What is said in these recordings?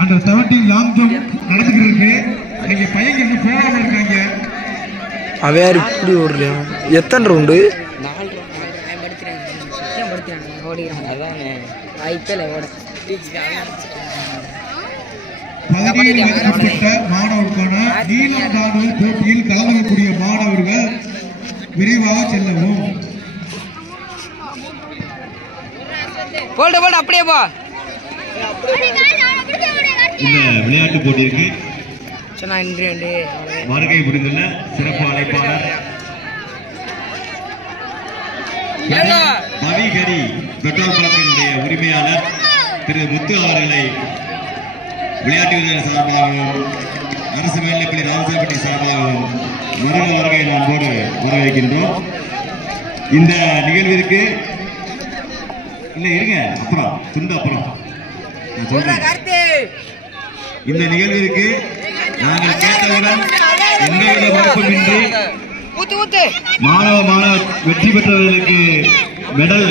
அந்த 17 long jump நடந்துக்கிட்டு இருக்கு. நீங்க பையன் இன்னும் போகாம இருக்காங்க. அவையார் இப்படி ஓடுறியா? எத்தனை ரவுண்டு? 4 ரவுண்ட் ஓடிக்கிறாங்க. அதானே வாய்ப்பில்லை ஓட. 17 வயதுக்குட்பட்ட மாணவருக்கான நீளம் தாண்டுதல் போட்டியில் கலந்துக்கூடிய மாணவர்கள் விரைவாக செல்லவும். போல்டு அப்படியே போ. இந்த விளையாட்டு போட்டிக்கு வருகை புரிந்துள்ள சிறப்பு அழைப்பாளர் பவிகரி பெட்ரோல் பங்கினுடைய உரிமையாளர் திரு முத்து அவர்களை விளையாட்டு வீரர் சார்பாகவும் அரசு மேல்நிலைப்பள்ளி ராமசாமிப்பட்டி சார்பாகவும் வருகை நாம்போடு வரவேற்கின்றோம். இந்த நிகழ்விற்கு இல்லை இருங்க, அப்புறம் துண்டு அப்புறம் நான் சொல்றேன். இந்த நிகழ்விற்கு நாங்கள் கேட்டவுடன் எந்தவித மறுப்புமின்றி மாணவ வெற்றி பெற்றவர்களுக்கு மெடல்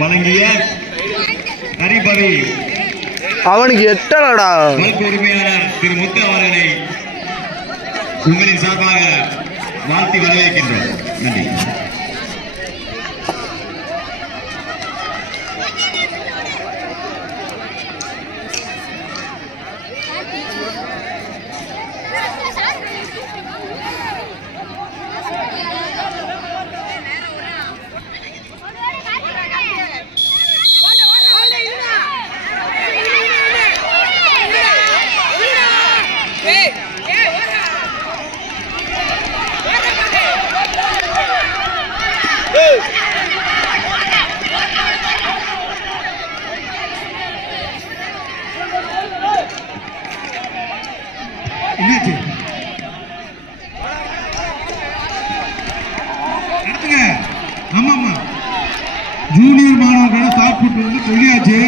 வழங்கிய ஹரிபவி அவனுக்கு எட்டலடா உரிமையாளர் திரு முத்து அவர்களை உங்களின் சார்பாக வாழ்த்தி வரவேற்கின்றோம். நன்றி. ஆமாமா ஜூனியர் மாணவர்களோட சாப்பிட்டு வந்து சொல்லியாச்சு.